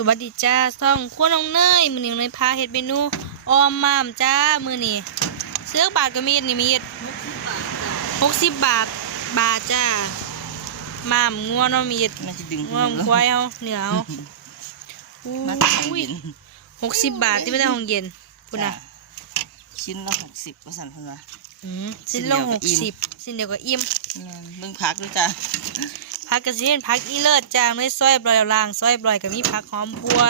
สวัสดีจ้าซ่องขั้วน้องเนยมือนี้น้องเนยพาเฮ็ดเมนูออมมามจ้ามือนี้เสื้อบาทก็มีดนี่มีดหกสิบบาทบาทจ้ามามงัวเนาะมีดน่าจะดึงงัวควายเอาเหนือเอาอู้มาทำยเย็นหกสิบบาทที่ไม่ได้ห้องเย็นพุ่นนะจ้ชิ้นละหกสิบเปอร์เซ็นต์เท่านั้นอืมสิ้นลงหกสิบสิ้นเดียวก็อิ่มแม่นเบิ่งพักด้วยจ้ะ ผักกระเทียมผักอีเลิศจ้างด้วยซอยบรอยแล้วล่างซอยบรอยก็มีผักหอมบัว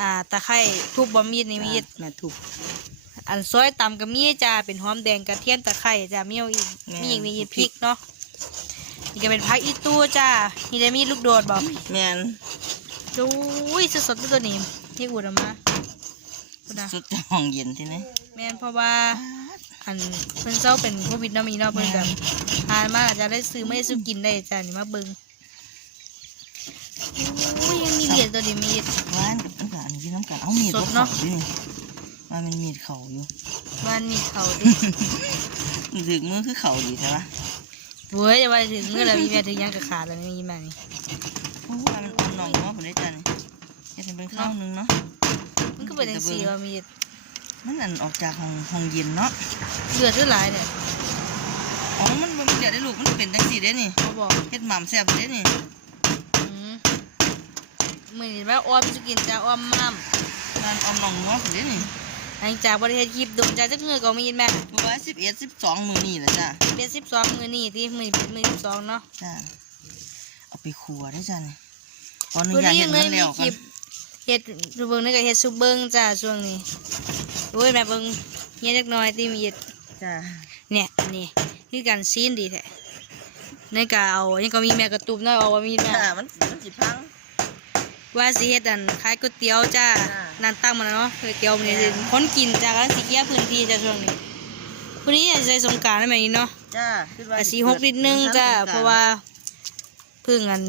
อ่าตะไคร้ทุบบะมีดนี่มีดแม่ถูกอันซอยตำก็มีจ้าเป็นหอมแดงกระเทียมตะไคร้จ้ามีเอาอีกแม่นมีอีกมีอีกพริกเนาะนี่ก็เป็นผักอีตู้จ้านี่ได้มีลูกโดดบอกแม่นดูอุ้ยสดๆตัวนี้ที่อุดออกมาอุดนะสุดจะห้องเย็นที่นี่แม่นเพราะว่า อันเพิ่นเจ้าเป็นโควิดเนาะมีเนาะเพิ่นแบบทานมาอาจจะได้ซื้อไม่ได้ซื้อกินได้จ้านี่มาเบิ่งอุ้ยยังมีเหรียญตัวนี้มีหวานกับน้ำกันกินน้ำกันเอามีดสดบ่เนาะเขาด้วยนี่ว่ามันมีดเขาอยู่บ้านมีเขาดิถึงมือคือเขาดีใช่ปะเว้ยจะว่าถึงเมื่อไหรมีแม่ถึงยังกระขาดแล้วนี่มีแม่นี่เพราะว่ามันอ่อนหน่องเนาะผมได้จ้ะนี่เฮ็ดให้เป็นข้าวหนึงเนาะมันก็เป็นจังซี่ว่ามี มันอันออกจากห้องห้องเย็นเนาะเลือดเท่าหลายเนี่ยอ๋อมันบ่มันเดี๋ยวได้ลูกมันเป็นจังซี่เด้นี่เขาบอกเฮ็ดหม่ำแซ่บเด้นี่อืมมือนี้ว่าอ้อมจะกินจ้าอ้อมมั่มงานอ่อนหน่องเนาะผมเด้นี่หลังจากบริเฮ็ดคลิปดมจ้าจักมือก็มีแม่ตัวว่าสิบเอ็ดสิบสองมือนี่แหละจ้ะเป็นสิบสองมือนี่ที่มือเป็นมือสิบสองเนาะจ้ะเอาไปขัวได้จ้ะนี่ขออนุตัวญาตนี้เห็ยันงเลมัยนมีแล้วคกัลินป เฮ็ดซูเบิ้งนี่ก็เฮ็ดซูเบิ้งจ้าช่วงนี้โอ้ยแม่เบิ้งเฮียเล็กน้อยที่มีเฮ็ดจ้ะเนี่ยอันนี่คือการซีนดีแท้ในกาเอานี่ก็มีแม่กระตุบน้อยเอาว่ามีแม่จ้ะมันมันจิพังว่าสิเฮ็ดอันขายก๋วยเตี๋ยวจ้าจ้านั่นตั้งมาแล้วเนาะก๋วยเตี๋ยวมันนี่สิคนกินจ้าก็สิเคลียร์พื้นที่จ้าช่วงนี้วันนี้อาจจะใส่สงกรารได้ไหมนี่เนาะจ้ะคิดว่าแต่สีหกนิดนึงจ้าเพราะว่าเพึ่งอัน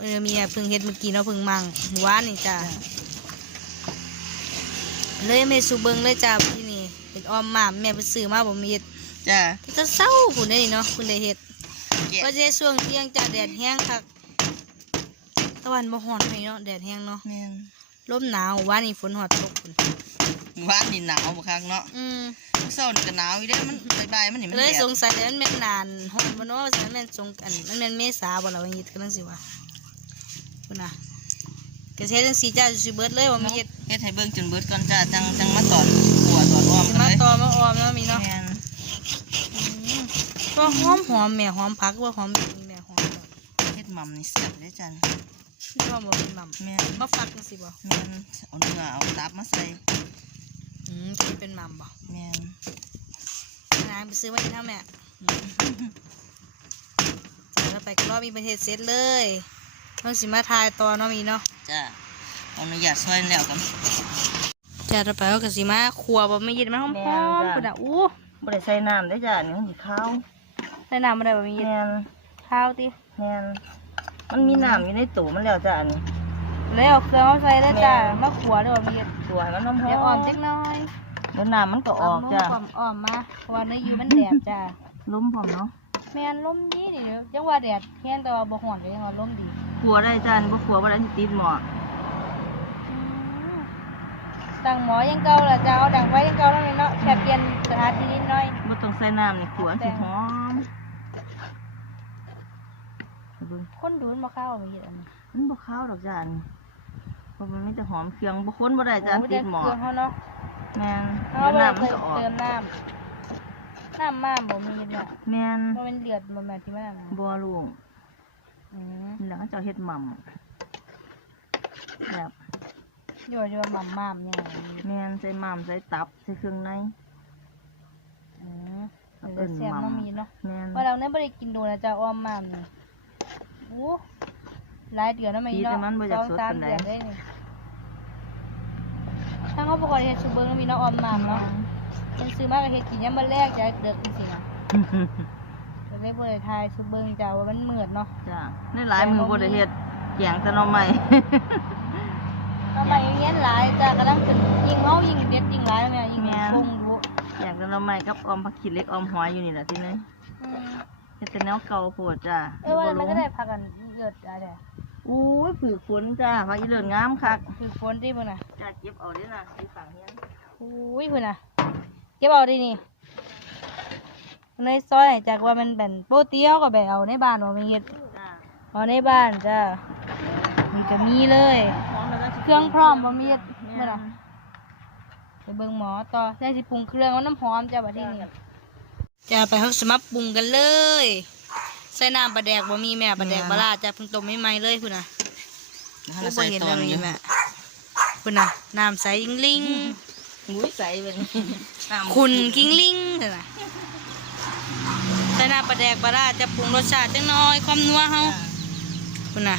เออมีเพึ่งเฮ็ดเมื่อกี้เนาะเพึ่งมั่งหมู่บ้านนี่จ้าเลยแม่สูเบิงเลยจ้าที่นี่เป็นออมหม่ามแม่ไปซื้อมาบ่มีเฮ็ดจ้ะจะเศร้าพุ่นได้นี่เนาะพุ่นได้เฮ็ดแกะก็จะช่วงเที่ยงจ้าแดดแห้งคักตะวันบ่ฮ้อนให้เนาะแดดแห้งเนาะแม่นลมหนาวว่านี่ฝนหอดตกพุ่น ว่านนี่หนาวบ่คักเนาะอืมเช้านี่ก็หนาวอยู่เด้มันบ่ายๆมันนี่มันเลยแดดสงสัยว่ามันแม่นนานฮอดบ่เนาะว่าสิมันแม่นสงอันมันแม่นเมษาบ่ล่ะว่างี้กันจังซี่ว่าพุ่นน่ะก็สิเฮ็ดจังซี่จ้าสิเบิดเลยว่ามีเฮ็ดเฮ็ดให้เบิ่งจนเบิดก่อนจ้ะจังจังมาตอนขัวตอนอ้อมสิกันมาเลยต่อมาออมเนาะมีเนาะแม่นอืมก็หอมหอมแม่หอมผักว่าหอมมีแม่หอมเฮ็ดหม่ำนี่แซ่บเด้จ้ะนี่ว่าบ่เป็นหม่ำแม่นมาฟักจังซี่บ่แม่นเอาเนื้อเอาตับมาใส่ อืมจะเป็นหม่ำบ่แม่นนางไปซื้อมาอีกเท่าแม่จ้าแล้วไปก็รอมีประเทศเสร็จเลยต้องสิมาทายต่อเนาะมีเนาะจ้ะเอาอนุญาตซอยแล้วกันจ้าต่อไปก็สิมาครัวบ่ไม่เย็นมันหอมแม่หอมนจ้ะพุ่นน่ะอู้บ่ได้ใส่น้ำเด้จ้ะนี่มันสิข้าวใส่น้ำมาได้บ่มีเย็นแม่นข้าวติแม่นมันมีน้ำอยู่ในตู้มันแล้วจ้ะอันนี้แล้วเอาเครื่องเอาใส่ได้จ้าแม่นมาขัวได้บ่มีเย็นตัวให้มันหอมๆเดี๋ยวอ่อมจักหน่อยเดี๋ยวน้ำมันก็ออกจ้ะอ่อมอ่อมมาเพราะว่าเนื้ออยู่มันแดดจ้าล้มพร้อมเนาะแม่นลมดีนี่เด้อจังว่าแดดแห้งแต่ว่าบ่ฮ้อนก็ยังว่าลมดีขัวได้จ้ะนี่บ่ขัวบ่ได้สิติดหม้ออืมตั้งหมอยังเก่าล่ะจ้าเอาดังไว้ยังเก่าแล้วนี่เนาะแค่เปลี่ยนสถานที่นิดหน่อยบ่ต้องใส่น้ำนี่ขัวสิหอมเบิ่งคนดูมันบ่เข้ามีเฮ็ดอันนี้มันบ่ขาวดอกจ้ะอันนี้เพราะมันมีแต่หอมเครื่องบ่คนบ่ได้จ้ะโอ้ติดหม้อเครื่องเฮาเนาะ แม่นเฮาเดี๋ยวบ่ได้น้ำมันก็ออกเติมน้ำน้ำมาบ่มีเนาะแม่นบ่แม่นเลือดบ่แม่นที่มันนั่นน่ะบัวลุงอืมนี่แหล้วเขาเจ้าเฮ็ดหม่ำแบบอยู่อยู่หม่ำๆยังไงแม่นใส่หม่ำใส่ตับใส่เครื่องในอืมเดี๋ยวแซ่บเนาะมีเนาะแม่นว่าเราเนี่ยไม่ได้กินโดนนะจ๊ะอ้อมมามนี่โอ้หลายเดือนแล้วไม่ปีเนาะแต่มันบ่อยากสดสามปานใดเดือนเลยนี่ ถ้าเขาบอกว่าเฮ็ดชูเบิ้งแล้วมีเนาะอ้อมมามเนาะมันซื้อมากก็เฮ็ดกินยามมื้อแรกจะเดือดจริงๆอะก็เลยบ่ได้ทายชูเบิ้งจ้ะว่ามันมืดเนาะจ้ะในหลายมือบ่ได้เฮ็ดแกงแต่หน่อไม้ทำไมเงี้ยหลายจ้ะกำลังขึ้นยิงเฮายิงเด็ดยิงหลายแม่ยิงคงรู้แกงแต่หน่อไม้กับออมผักขี้เหล็กออมหอยอยู่นี่แหละทีนี้อืมเฮ็ดแต่แนวเก่าโพดจ้ะเออว่ามันก็ได้พักกันเลือดอะไร อุ้ยผือฝนจ้าพาอีเลินงามคักคือฝนที่พุ่นน่ะจ้าเก็บเอาได้ล่ะที่ฝั่งเฮียนอุ้ยพุ่นน่ะเก็บเอาดินี่ในซอยจากว่ามันเป็นโปรตีเอาก็ไปเอาในบ้านบ่มีเฮ็ดจ้าเอาในบ้านจ้ามันก็มีเลย พร้อมแล้วก็สิเครื่องพร้อมบ่มีเฮ็ดเมื่อน่ะไปเบิ่งหมอต่อได้สิปรุงเครื่องเอาน้ำหอมจ้าบัดนี้นี่จะไปเฮาสมับปรุงกันเลย ใส่น้ำปลาแดกบ่มีแม่ปลาแดกปลาร้าจ้าเพิ่งต้มใหม่ๆเลยพุ่นน่ะให้โอ้เราบ่ใส่เห็นตอแล้นวนี้นี่แม่พุ่นน่ะน้ำใสอิงลิงอุ้ยใส่เป็นน้ำคุณกิ้งลิงเถอะนะใส่น้ำปลาแดกปลาร้าจะปรุงรสชาติจังน้อยความนัวเฮาจ้าพุ่นน่ะ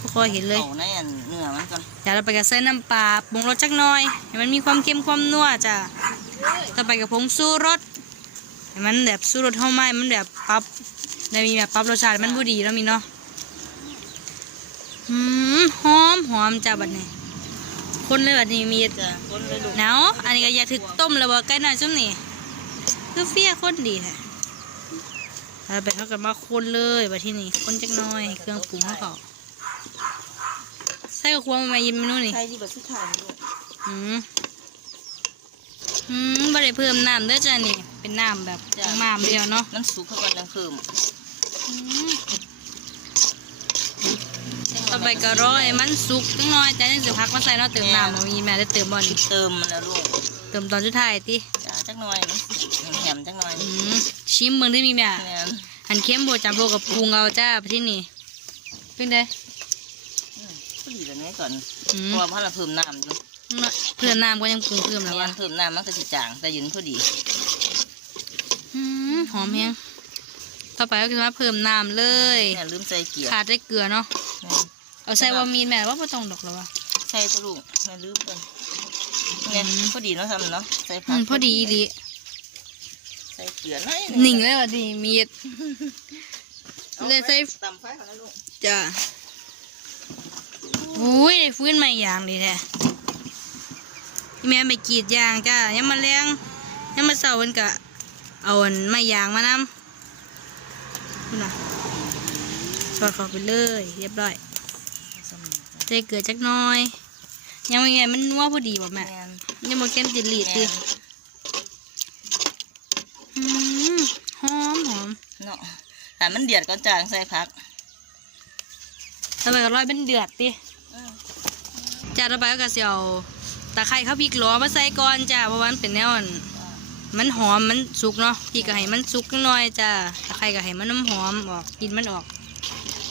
บ่ค่อยเห็นเลยเอาในอันเนื้อมันก่อนเดี๋ยวเราไปกับใส่น้ำปลาปรุงรสจักหน่อยให้มันมีความเค็มความนัวจ้ะต่อไปกับผงชูรสให้มันแบบชูรสเท่าไม้มันแบบปรับ ได้มีแบบปรับรสชาติให้มันพอดีแล้วมีเนาะอืมหอมหอมจ้ะบัดนี้คนเลยบัดนี้มีจ้าคนเลยลูกหนาวอันนี้ก็อยากถึกต้มแล้วบ่ใกล้หน่อยซุ่มนี่คือเฟี้ยคนดีแท้เราไปเข้ากันมาคนเลยบัดที่นี่คนจักหน่อยให้เครื่องปรุงเขาเขาใส่กับควมามายินเมนูนี่ใส่ที่แบบสุดท้ายลูกอืมอืมบ่ได้เพิ่มน้ำเด้อจ้ะนี่ เป็นน้ำแบบน้ำเดียวเนาะมันสุกเข้ากันยังเพิ่มอืม ต่อไปก็รอให้มันสุกจังน้อยจ้ะนี่สิพักมาใส่เนาะเติมน้ำบ่มีแม่ได้เติมบ่นี่เติมมันแล้วลูกเติมตอนสุดท้ายติจ้าจักหน่อยมันแหมๆจักหน่อยอืมชิมเบิ่งได้มีแม่แม่นหันเข้มโบจำโบกับปรุงเอาจ้าไปที่นี่เป็นไงอืมพอดีแล้วนี้ก่อนอืเพมราะว่าพอเราเพิ่มน้ำอยู่เพื่อนน้ำก็ยังปรุงเพิ่มแล้วแม่วะนเพิ่มน้ำมันก็สิจางแต่อยืนพอดีอืมหอมแฮง ต่อไปก็คือว่าเพิ่มน้ำเลยแม่ลืมใส่เกี๊ยวขาดได้เกลือเนาะแม่นเอาใส่วามีนแม่ว่าไม่ต้องดอกแล้ววะ ใส่ตัวลูกแม่ลืมกันเนี่ยอืม พอดีเนาะทำเนาะใส่อืผักมพอดีอีหลีใส่เกลือหน่อยหนิ่งเลยว่ะดีมีดเอาเลยใส่ ตำไฟก่อนนะลูกจ้าอุ้ยได้ฟื้นใหม่อย่างดีแท้อีแม่ไปกรีดยางจ้ายังมาแรงยังมาเสาร์วันกะเอาอันไม้ยางมานำคุณ น่ะสอดเข้าไปเลย เรียบร้อยใส่เกลือจักหน้อย ยังไม่ไงมันนัวพอดีบ่แม่แม่นยังบ่เค็มติดหลีดแม่ดินอืมหอมหอมเนาะแต่มันเดือดก่อนจางใส่ผักต่อไปก็ร้อยเป็นเดือดติจ้าต่อไปก็เสียวตะไคร้ข้าวพริกหลอมาใส่ก่อนจ้าเพราะว่ามันเป็นแนวอันมันหอมมันสุกเนาะพริกก็ให้มันสุกจักหน่อยจ้าตะ ไคร้ก็ให้มันน้ำหอมออกกลินมันออก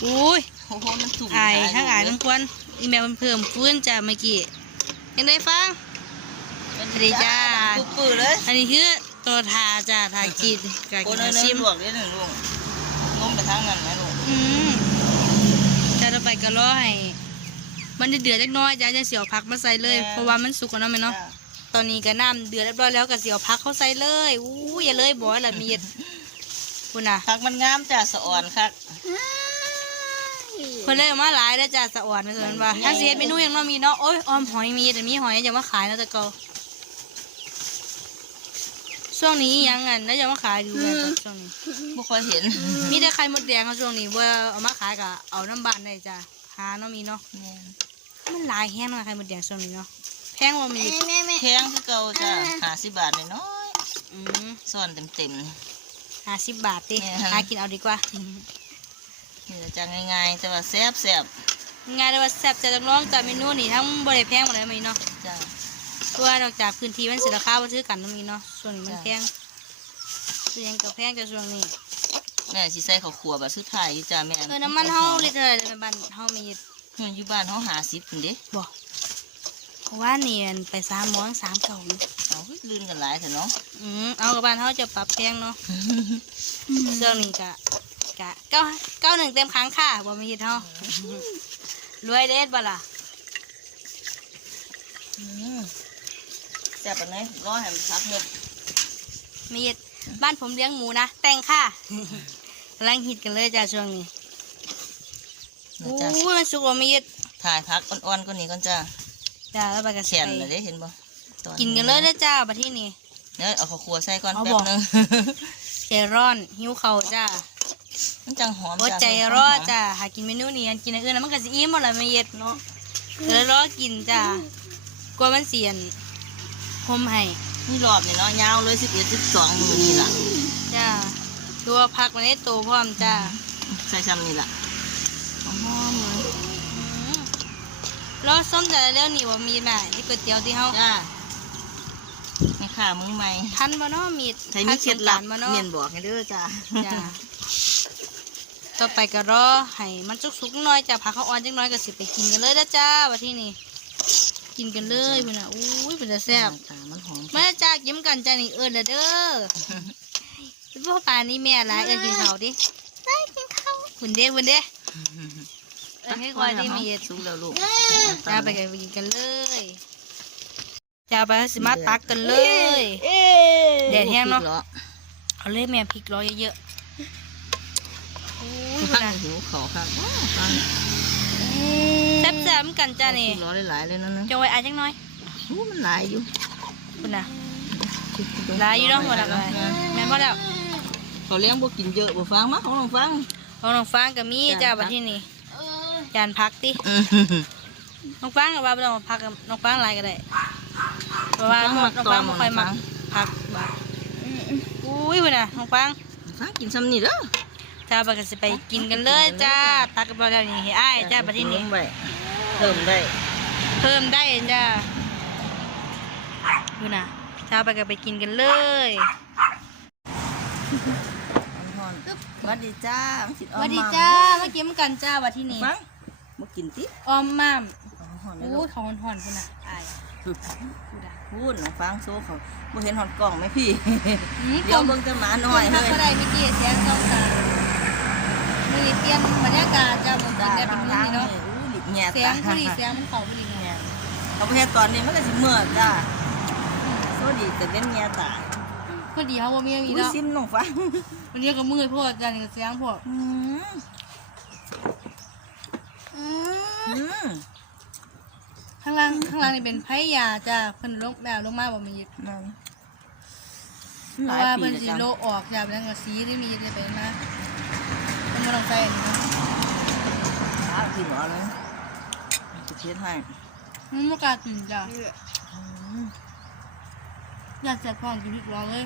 อุ้ยโอ้โหมันตุ่มอายหลทั้งอายลูทั้กงควนอีแม่มันเพิ่มฟื้นจ้าเมื่อกี้ยังได้ฟังเลยสวัสดีจ้าปุ๊บปื้อเลยอันนี้คือตัวทาจ้าทากินกาโคกินนน้อยซิม ๆลวกได้หนึ่งลูกงมไปทางนั้นนะลูกอืมจะต่อไปก็รอให้ มันเดือดๆจักหน้อยจ้าจะเสียวพักมาใส่เลย เพราะว่ามันสุกแล้วเนาะแม่เนาะจ้ตอนนี้ก็น้ำเดือดเรียบร้อยแล้วก็เสียวพักเข้าใส่เลยอู้อย่าเลยบอกละมีด คุณน่ะผักมันงามจ้าสะอ่อนคักเพิ่นเลยเอามาหลายแล้วจ้าสะอ่อนไปส่วนว่าถ้าเสียเมนูยังเนาะมีเนาะโอ้ยออมหอยมีแต่มีหอยจะมาขายเนาะแต่เก็ช่วงนี้ยังอันแล้วจะมาขายดูแลจ้ะช่วงนี้ บ่ค่อยเห็นมีแต่ไข่มดแดงเขาช่วงนี้ว่าเอามาขายกับเอาน้ำบานได้จ้ะหาเนาะมีเนาะแม่นมันหลายแห้งเนาะไข่มดแดงช่วงนี้เนาะแพงว่ามีแพงคือเก่าจ้าห้าสิบบาทน้อยอืมๆซ่อนเต็ม ห้าสิบบาทติแม่หากินเอาดีกว่าๆนี่ละจ้าง่ายๆแต่ว่าแซ่บแซ่บงานเลยว่าแซ่บจะต้องลองจากเมนูนี่ทั้งบริแพงหมดเลยมีเนาะๆจ้าเพราะว่านอกจากพื้นที่มันเสียราคาว่าซื้อกันเนาะมีเนาะช่วงนี้มันจ้ะแพงซื้อหยังกับแพงจากช่วงนี้แม่สิใส่ข้าวขัวแบบสุดท้ายอยู่จ้าแม่เออน้ำมันเฮาลิตรเท่าไหร่ในบ้านเฮามีมันอยู่บ้านเฮาหาสิบคุณเด้บ่ เพราะว่านี่อันไปสามหมองสามเก่าอยู่เอาเฮ้ยลื่นกันหลายเถอะเนาะอืมเอากับบ้านเฮาจะปรับแพงเนาะเรื่องนี้กะกะเก้าเก้าหนึ่งเต็มครั้งค่ะบ่มีเท่ารวยเด็ดบ่ล่ะอืมแซ่บปานไหนรอให้มันพักเงบมีบ้านผมเลี้ยงหมูนะ แต่งค่ะกำลังฮิตกันเลยจ้าช่วงนี้นะอู้จ้ามันสุกว่ามีดถ่ายพักอ่อนๆก็นี้ก่อนจ้า จ้าแล้วไปกันแขนเลยเด้เห็นบ่ตอกินกันเลยนะจ้าบัดที่นี่เดี๋ยวเอาข้าวขัวใส่ก่อนเอาแป๊บ่บนึงใจร้อนหิวเข่าวจ้ามันจังหอมอดใจรอจ้าหากินเมนูนี้อันกินอันอื่นแล้วมันก็สิอิ่มหมดละไม่เย็ดเนาะเดี๋ยวรอกินจ้ากลัวมันเสียนหมให้นี่รอบนี่เนาะยาวเลยสิบเอ็ดสิบสองมือนี่ล่ะจ้าตัวผักมันได้โตพร้อมจ้าใส่ซ้ำนี่ล่ะหอมๆเลย อืม รอส้มแต่ละเรื่องนี่ว่ามีไหมไอ้ก๋วยเตี๋ยวที่เฮาจ้าแม่ข่ามือใหม่ทันบ่เนาะมีดใช้มีเคล็ดลับทันสงกรานต์บ่เนาะเมียนบอกให้เด้อจ้าจ้าต่อไปก็รอให้มันสุกๆหน่อยจ้าผักเขาอ่อนจังน้อยก็สิไปกินกันเลยนะจ้าว่าที่นี่กินกันเลยพุ่นน่ะอุ้ยเป็นจะแซ่บตามันหอมมาจ้ายิ้มกันจ้านี่เอิญละเด้อพ่อป่านนี่แม่หลายเอิญกินข้าวดิได้กินข้าวบุญเด้บุญเด้เอิญ ให้คอยได้มีเย็ดสุกแล้วลูกจ้าไปกันไปกินกันเลยจ้าไปสิมาตักกันเลยแดดแห้งเนาะเอาเลยแม่พริกร้อยเยอะๆโอ้ยฟัพุ่นน่ะงหิวขอครับฟังแซ่บๆกันจ้านี่ร้อหลายๆเลยนะนึงจะไว้อายจังน้อยโอ้มันหลายอยู่คุณน่ะหลายอยู่เนาะหมดละเลยแม่นบ่แล้วเขาเลี้ยงบ่กินเยอะบ่ฟังมาของน้องฟังของน้องฟางก็มีจ้าบัดที่นี่ จานพักติอืมน้องฟางก็ว่าบ่ต้องมาพักกับน้องฟางหลายก็ได้เพราะว่าน้องน้องฟางบ่ค่อยมักพักบ่อุ้ยพุ่นน่ะน้องฟางฟังกินซ้ำนี่เด้อจ้าบัดก็สิไปกินกันเลยจ้า ตักกันบ่แล้วนี่ให้อ้ายจ้าบัดที่นี่ลงไปเพิ่มได้ เพิ่มได้จ้าพุ่นน่ะจ้าไปก็ไปกินกันเลยฮ้อนสวัสดีจ้ามันสิสออมวัสดีมจ้า มากินกันจ้าบัดที่นี่ ฟังบ่กินติออมม่ามฮ้อนเลยอู้ลูกเขาหอนๆพุ่นน่ะอ้ายพูดพูดอะพูดน้องฟังโซ่เขาบ่เห็นฮอดกล้องไหมพี่ อืมเดี๋ยวเบิ่งแต่หมาน้อยคเลนยทักก็ได้เมื่อกี้เสียงต้องตามีเปลี่ยนบรรยากาศจ้ามันกินได้เป็นมื้อนี้เนาะอู้หลิบแง่เสียตางผู้ดีเสียงมันเขาผู้ดีไงเขาบ่เฮ็ดตอนนี้มันก็สิเมื่อจ้าโซดีแต่เล่นแง่ตาพอดีเขาบ่มีมีอุ้ยเนาะซิมน้องฟังวันนี้ก็มือพวกจ้านี่ก็เสียงพวกอืมอืม ข้างล่างข้างล่างนี่เป็นไผ่ยาจ้าเพิ่นลงแบบลงมาบ่มีนั่นเพหลาราะยว่าปีเพิ่นแล้วสิจ้ะโลออกจ้าเป็นก็สีที่มีได้ไปมามันบ่ต้องใส่อันนี้เนาะหลายปีแล้วเลยจะเทียนให้มันบ่กล้ากินจ้าอืมอยากจัดพร้อมกินพริกร้อนเลย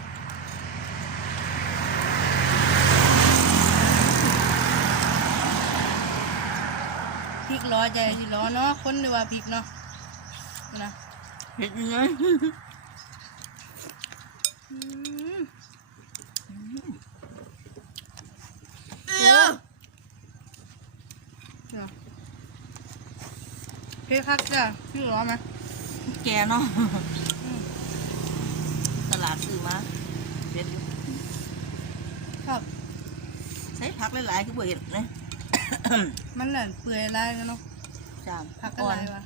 พริกร้อนใจสิร้อนเนาะคนดีว่าพริกเนาะนะเฮ็ดยังไงอืมโอ้เดี๋ยวพริกคักจ้ะพริกร้อนไหมแกเนาะตลาดซื้อมาเฮ็ดอยู่ครับ ใช้ผักหลายๆคือบ่เห็นนะ มันเหมือนเปื่อยลายกันเนาะจามผักกันอ่อลานยวะ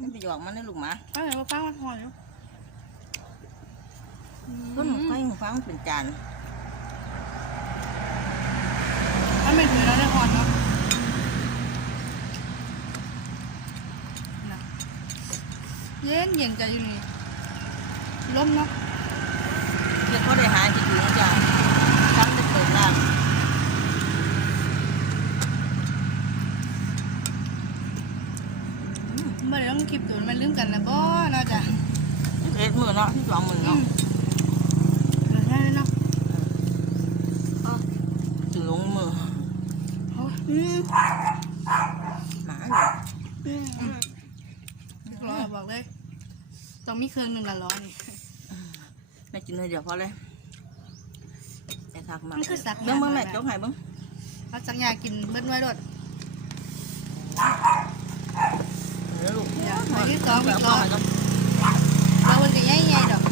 มันไปหยอกมันในลูกหมาฟังไหนว่าฟังมันหอยอยู่ต้นหมูไฟหมูฟังเป็นจานมันเป็นถือแล้วได้หอยเนาะนะเย็นเย็นใจอยู่นี่ลมเนาะ เพื่อเขาได้หาที่อยู่นะจ้าทำได้เปิดร้าน เมื่อเดี๋ยวต้อง คลิปดูมันลืมกันนะบ่เนาะจ้ะเฮ็ดมือเนาะที่สองมือเนาะเดี๋ยวใช่เนาะถึงลงมืออืมหมาอยู่ร้อยบอกเลยต้องมีเครื่องหนึ่งละร้อยนี่แม่กินเลยเดี๋ยวพอเลยแต่ทักมามันคือเบิ้งเบิ้งแม่ยาจกห้เบิ้งเอาสักยากินเบิ้ลไว้ด้วย เดี๋ยวลูกเดี๋ยวไปที่สองแบไปบก่พ่ออนให้ก็เราวันจะใหญ่ๆดอก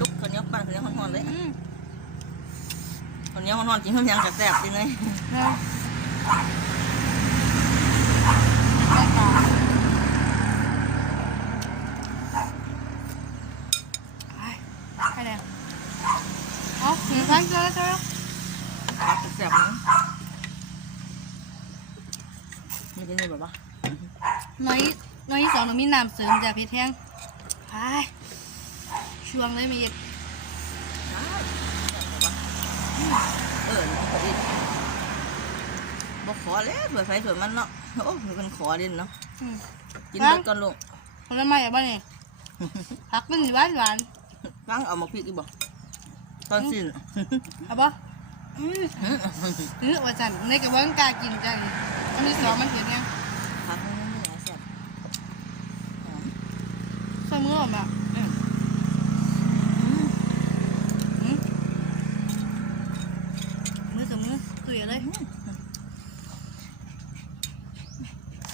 ลุกคนเหนี้ยวปั้นคนเหนี้ยวห่อนๆเลยอืมคนเหนี้ยวห่อนๆกินข้าวยังแซ่บๆจริงเลย เอาได้ปลาไปไปแล้วเอาหนึ่งพันก็แล้วก็แล้ว ผักแซ่บๆนะนี่เป็นไงแบบว่า น้อยน้อยที่สองเรามี น้ำเสริมจากพชรแห้งไปช่วงเลยมีเอ็ดแบอเออน้องเขาอีกบอกขอแล้วถวยไฟถวยมันเนาะโอ้มันขอด่นเนาะกินเบิดก่อนลูกผลไม้อะไรบ้างเนี่ยผักมันหวานหวานฟังเอามาพริกอีกบ่ตอนสิ้นเอาปะอืมเนื้อว่าจันในกระเบื้องกากินจังอันที่สองมันเห็นยัง พักมันไม่เหนียวแซ่บหอม ใส่ มือออกมาอืมอืมมือกับมือตุยเลย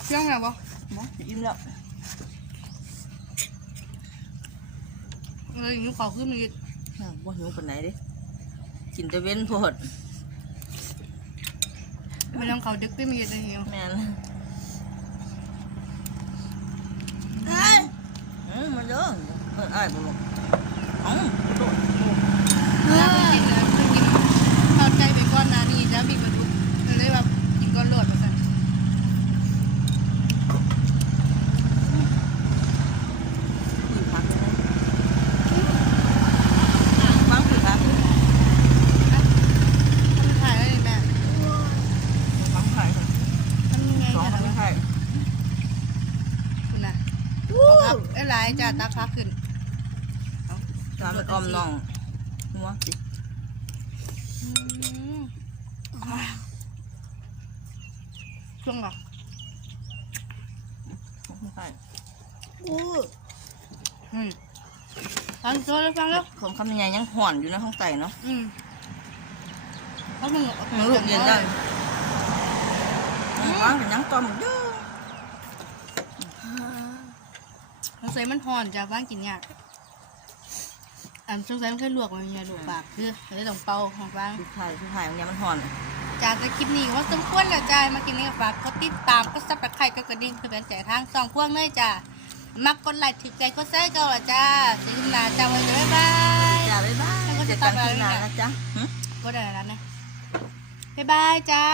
เชื่องไงปะหมออิ่มแล้วเลยอย่างนี้ขอขึ้นมาอีกอ่าบ่หิวปานไหนเดิกินแต่เว้นโพดไม่ต้องเขาดึกไปมีอะไรเหี่ยวแม่น อืมมันเด้อเอออ้ายบ่ลูกเอ้าโดด ถ้าเพิ่งกินเลยเพิ่งกินเอาใจไปก้อนหนานี่จะมีกระดูกเลยแบบกินก้อนโหลดมาสั่น คุยพักเลยนะฟังคุยพัก ทำถ่ายได้แม่ ฟังไข่ ทำยังไง สอง กัน ฟัง นะ ไข่ คุณน่ะครับไอ้หลายจ้าตาพักขึ้นตามมันออมน้องหัวสิอืมช่วงหรอฟังไข่อืมฟังโซ่แล้วฟังแล้วผมคำยังไงยังห่อนอยู่นะข้างใต้เนาะอืมเขาเพิ่งมันลูกเย็นได้ฟังเป็นยังตอมเยอะ สงสัยมันห่อนจ้าบ้านกินยากอันสงสัยมันเคยลวกมันมีลวกปากคือเลยต้องเป่าของฟังคือไข่คือไข่เนี่ยมันห่อน จากจะคลิปนี้ว่าสมควรแล้วจ้ามากินนี่กับฝากกดติดตามกดซับสไครต์กดกระดิ่งเพื่อเป็นแสทางสองพวงเลยจ้ามักกดไลค์ถึกใจกดแชร์ก็ละจ้าสิคุณนาจ้าไว้เลยบ๊ายบายจ้าบ๊ายบายแล้วก็เจจะอกันทำอะไรที่นานเนี่ยนะจ๊ะกดอะไรนั้นนะบ๊ายบายจ้า